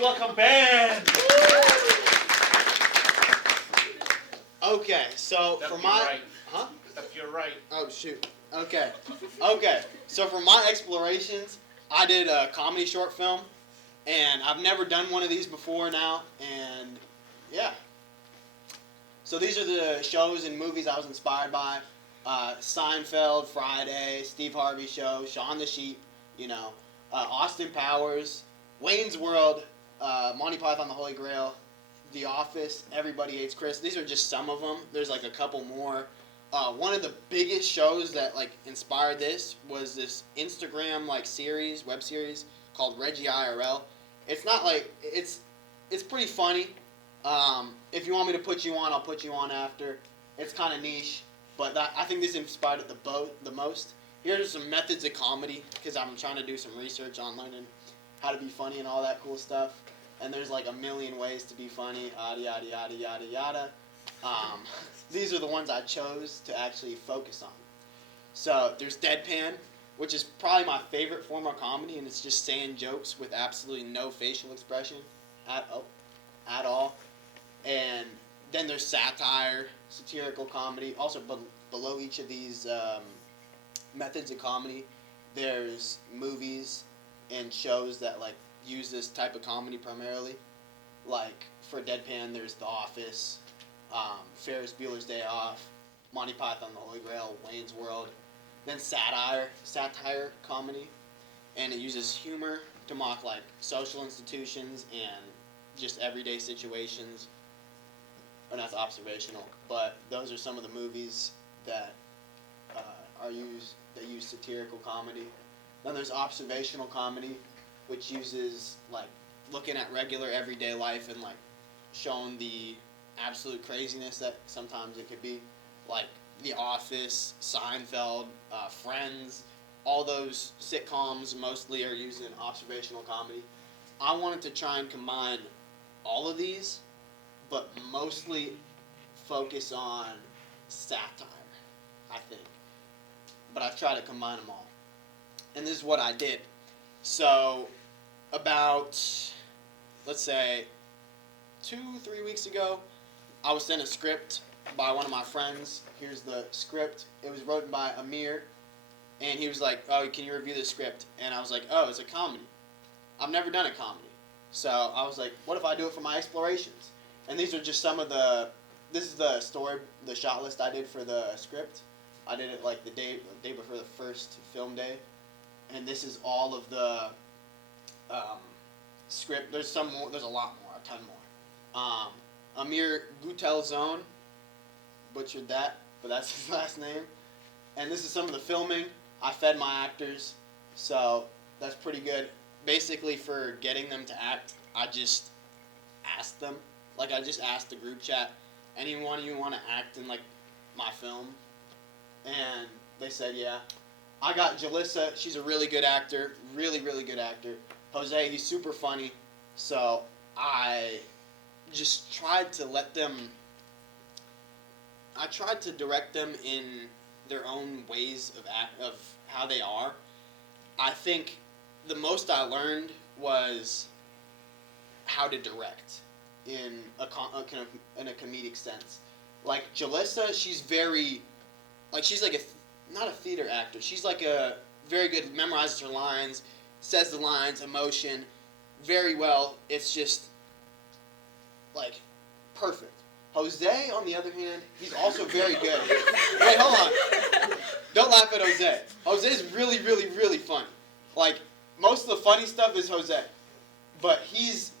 welcome Ben. Okay, so for my If you're right. Oh shoot. Okay. So for my explorations, I did a comedy short film, and I've never done one of these before now, and yeah. So these are the shows and movies I was inspired by. Seinfeld, Friday, Steve Harvey Show, Shaun the Sheep, Austin Powers, Wayne's World, Monty Python the Holy Grail, The Office, Everybody Hates Chris. These are just some of them. There's like a couple more. One of the biggest shows that like inspired this was this Instagram like web series called Reggie IRL. It's not like it's pretty funny. If you want me to put you on, I'll put you on after. It's kind of niche, but I think this inspired it the most. Here's some methods of comedy because I'm trying to do some research on learning how to be funny and all that cool stuff. And there's like a million ways to be funny, yada yada yada yada yada. These are the ones I chose to actually focus on. So there's deadpan, which is probably my favorite form of comedy, and it's just saying jokes with absolutely no facial expression at all. And then there's satire, satirical comedy. Also below each of these methods of comedy, there's movies and shows that like use this type of comedy primarily. Like for deadpan, there's The Office, Ferris Bueller's Day Off, Monty Python the Holy Grail, Wayne's World. Then satire comedy, and it uses humor to mock like social institutions and just everyday situations. And that's observational, but those are some of the movies that use satirical comedy. Then there's observational comedy, which uses like looking at regular everyday life and like showing the absolute craziness that sometimes it could be, like The Office, Seinfeld, Friends. All those sitcoms mostly are using observational comedy. I wanted to try and combine all of these, but mostly focus on satire, I think. But I've tried to combine them all. And this is what I did. So, about, let's say, 2-3 weeks ago, I was sent a script by one of my friends. Here's the script. It was written by Amir. And he was like, oh, can you review the script? And I was like, oh, it's a comedy. I've never done a comedy. So I was like, what if I do it for my explorations? And these are just some of this is the shot list I did for the script. I did it like the day before the first film day. And this is all of the script. There's some more, there's a lot more, a ton more. Amir Gutelzone, butchered that, but that's his last name. And this is some of the filming. I fed my actors, so that's pretty good. Basically, for getting them to act, I just asked them. Like, I just asked the group chat, anyone of you want to act in, like, my film? And they said, yeah. I got Jalissa. She's a really good actor. Really, really good actor. Jose, he's super funny. So, I just tried to direct them in their own ways of how they are. I think the most I learned was how to direct in a comedic sense. Like Jalissa, she's very, like she's like not a theater actor. She's like a very good, memorizes her lines, says the lines, emotion, very well. It's just like perfect. Jose, on the other hand, he's also very good. Wait, hold on. Don't laugh at Jose. Jose's really, really, really funny. Like, most of the funny stuff is Jose. But he's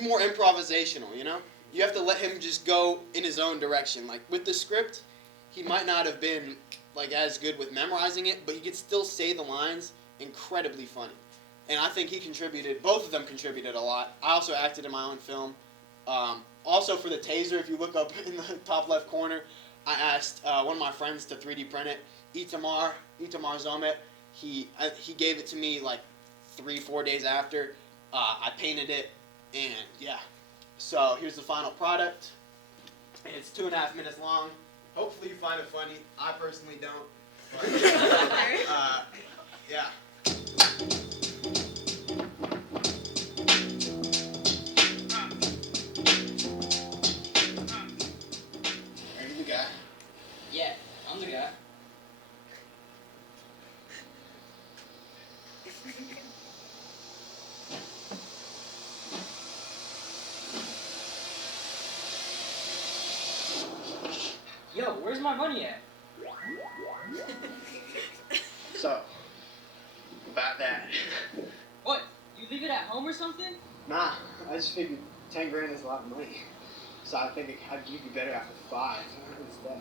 more improvisational, you know? You have to let him just go in his own direction. Like, with the script, he might not have been, like, as good with memorizing it, but he could still say the lines incredibly funny. And I think both of them contributed a lot. I also acted in my own film. Also for the taser, if you look up in the top left corner, I asked one of my friends to 3D print it. Itamar Zomet, he gave it to me like 3-4 days after. I painted it, and yeah. So here's the final product. It's 2.5 minutes long. Hopefully you find it funny. I personally don't. But, yeah. where's my money at? So, about that. What? You leave it at home or something? Nah, I just figured 10 grand is a lot of money. So I think I'd be better after 5 instead.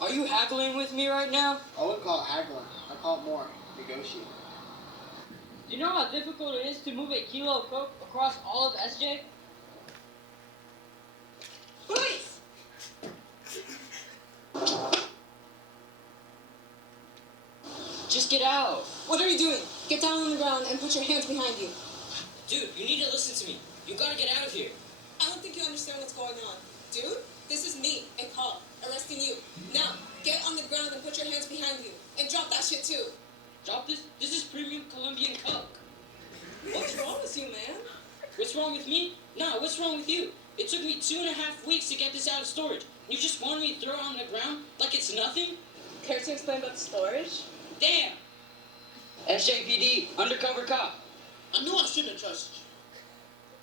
Are you haggling with me right now? I wouldn't call it haggling. I call it more negotiating. Do you know how difficult it is to move a kilo of coke across all of SJ? Police! Just get out. What are you doing? Get down on the ground and put your hands behind you. Dude, you need to listen to me. You gotta get out of here. I don't think you understand what's going on. Dude, this is me, a cop, arresting you. Now, get on the ground and put your hands behind you. And drop that shit too. Drop this? This is premium Colombian coke. What's wrong with you, man? What's wrong with me? Nah, what's wrong with you? It took me 2.5 weeks to get this out of storage. You just wanted me to throw it on the ground like it's nothing? Care to explain about the storage? Damn! SJPD, undercover cop. I knew I shouldn't have trusted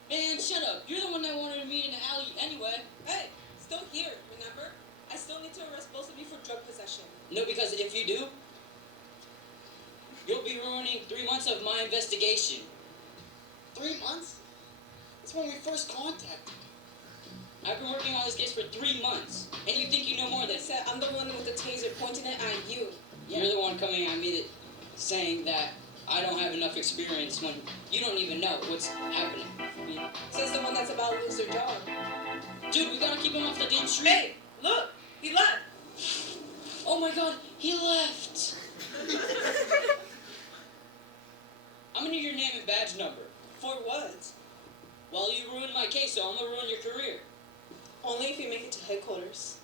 you. Man, shut up. You're the one that wanted to meet in the alley anyway. Hey, still here, remember? I still need to arrest both of you for drug possession. No, because if you do, you'll be ruining 3 months of my investigation. 3 months? That's when we first contacted. I've been working on this case for 3 months, and you think you know more than... Said I'm the one with the taser pointing it at you. You're the one coming at me saying that I don't have enough experience when you don't even know what's happening. I mean, Says the one that's about to lose their job. dude, we gotta keep him off the damn street. Hey, look, he left. Oh my god, he left. I'm gonna need your name and badge number. For what? Well, you ruined my case, so I'm gonna ruin your career. Only if you make it to headquarters.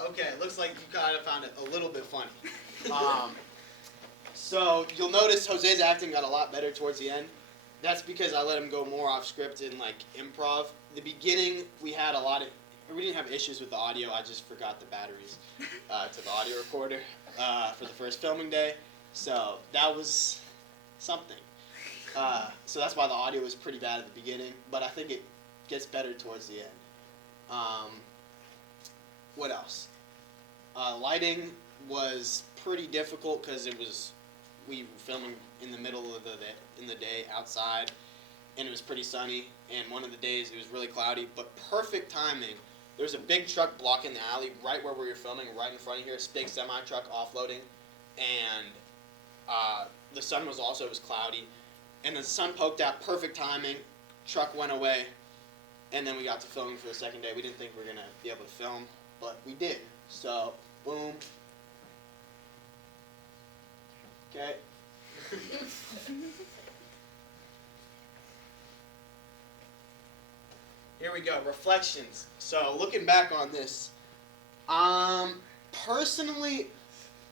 Okay, it looks like you kind of found it a little bit funny. So you'll notice Jose's acting got a lot better towards the end. That's because I let him go more off script and like improv. The beginning we had we didn't have issues with the audio. I just forgot the batteries to the audio recorder for the first filming day. So that was something. So that's why the audio was pretty bad at the beginning. But I think it gets better towards the end. What else? Lighting was pretty difficult because we were filming in the middle of the day outside, and it was pretty sunny. And one of the days it was really cloudy, but perfect timing. There was a big truck blocking the alley right where we were filming, right in front of here. This big semi truck offloading, and the sun was cloudy, and the sun poked out. Perfect timing. Truck went away, and then we got to filming for the second day. We didn't think we were gonna be able to film, but we did. So, boom. Okay. Here we go. Reflections. So, looking back on this, personally,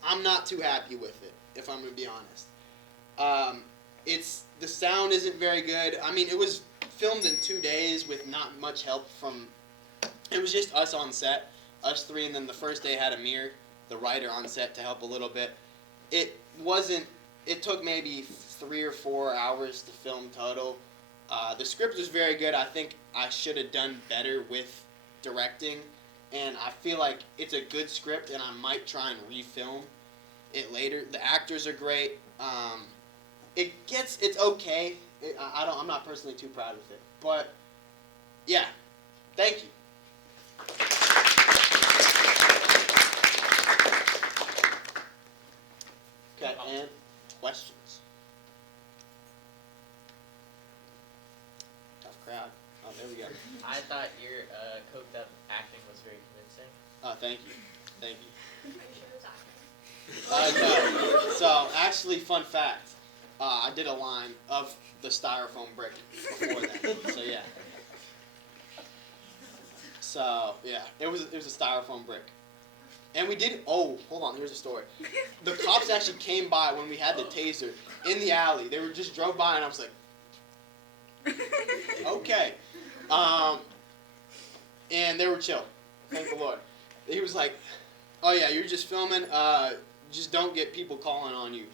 I'm not too happy with it, if I'm going to be honest. The sound isn't very good. I mean, it was filmed in 2 days with not much help from... It was just us on set, us three, and then the first day had Amir, the writer, on set to help a little bit. It took maybe 3 or 4 hours to film total. The script was very good. I think I should have done better with directing, and I feel like it's a good script, and I might try and refilm it later. The actors are great. It's okay. I'm not personally too proud of it, but yeah, thank you. Okay, and questions. Tough crowd. Oh, there we go. I thought your coked up acting was very convincing. Oh, thank you. Thank you. No. So, actually, fun fact. I did a line of the styrofoam brick before that. So, yeah. So yeah, it was a styrofoam brick. And we did. Oh, hold on. Here's a story. The cops actually came by when we had the taser in the alley. They were just drove by, and I was like, okay. And they were chill. Thank the Lord. He was like, oh yeah, you're just filming. Just don't get people calling on you.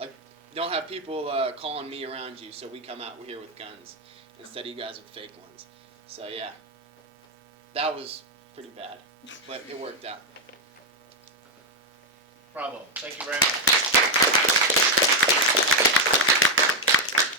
Like, don't have people calling me around you. So we come out here with guns instead of you guys with fake ones. So yeah, that was pretty bad, but it worked out. Bravo. Thank you very much.